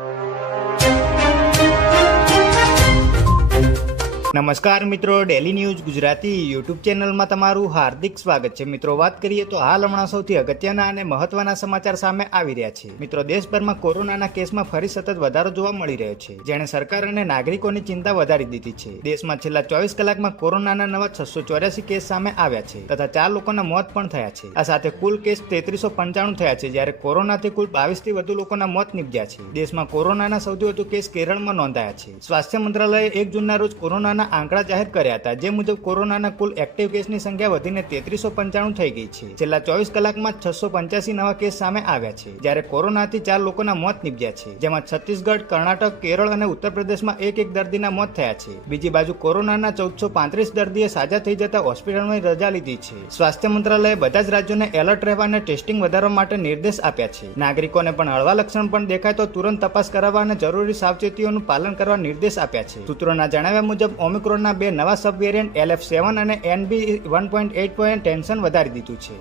you. નમસ્કાર મિત્રો daily news Gujarati YouTube ચેનલમાં તમારું હાર્દિક સ્વાગત છે. મિત્રો, વાત કરીએ તો હાલ હમણાં સૌથી અગત્યના અને મહત્વના સમાચાર સામે આવી રહ્યા છે. મિત્રો, દેશભરમાં કોરોનાના કેસમાં ફરી સતત વધારો જોવા મળી રહ્યો છે. જેણે સરકાર અને નાગરિકોની ચિંતા વધારી દીધી છે. દેશમાં છેલ્લા ચોવીસ કલાકમાં કોરોનાના નવા છસો ચોર્યાસી કેસ સામે આવ્યા છે તથા ચાર લોકોના મોત પણ થયા છે. આ સાથે કુલ કેસ તેત્રીસો પંચાણું થયા છે, જ્યારે કોરોનાથી કુલ બાવીસથી વધુ લોકોના મોત નીપજ્યા છે. દેશમાં કોરોનાના સૌથી વધુ કેસ કેરળમાં નોંધાયા છે. સ્વાસ્થ્ય મંત્રાલયે એક જૂનના રોજ કોરોનાના આંકડા જાહેર કર્યા હતા. જે મુજબ કોરોનાના કુલ એક્ટિવ કેસની સંખ્યા વધીને તેત્રીસો પંચાણું થઈ ગઈ છે. છેલ્લા ચોવીસ કલાકમાં છસો પંચ્યાસી નવા કેસ સામે આવ્યા છે. જ્યારે કોરોનાથી ચાર લોકોના મોત નીપજ્યા છે. જેમાં છત્તીસગઢ, કર્ણાટક, કેરળ અને ઉત્તર પ્રદેશમાં એક એક દર્દીના મોત થયા છે. બીજી બાજુ કોરોનાના ચૌદસો પાંત્રીસ દર્દીએ સાજા થઈ જતા હોસ્પિટલમાં રજા લીધી છે. સ્વાસ્થ્ય મંત્રાલયે બધા જ રાજ્યોને એલર્ટ રહેવા અને ટેસ્ટિંગ વધારવા માટે નિર્દેશ આપ્યા છે. નાગરિકોને પણ હળવા લક્ષણ પણ દેખાય તો તુરંત તપાસ કરાવવા અને જરૂરી સાવચેતીઓનું પાલન કરવા નિર્દેશ આપ્યા છે. સૂત્રોના જણાવ્યા મુજબ ઓમિક્રોનના બે નવા સબ વેરિયન્ટ એલએફ સેવન અને NB one point eight point tension વધારી દીધું છે.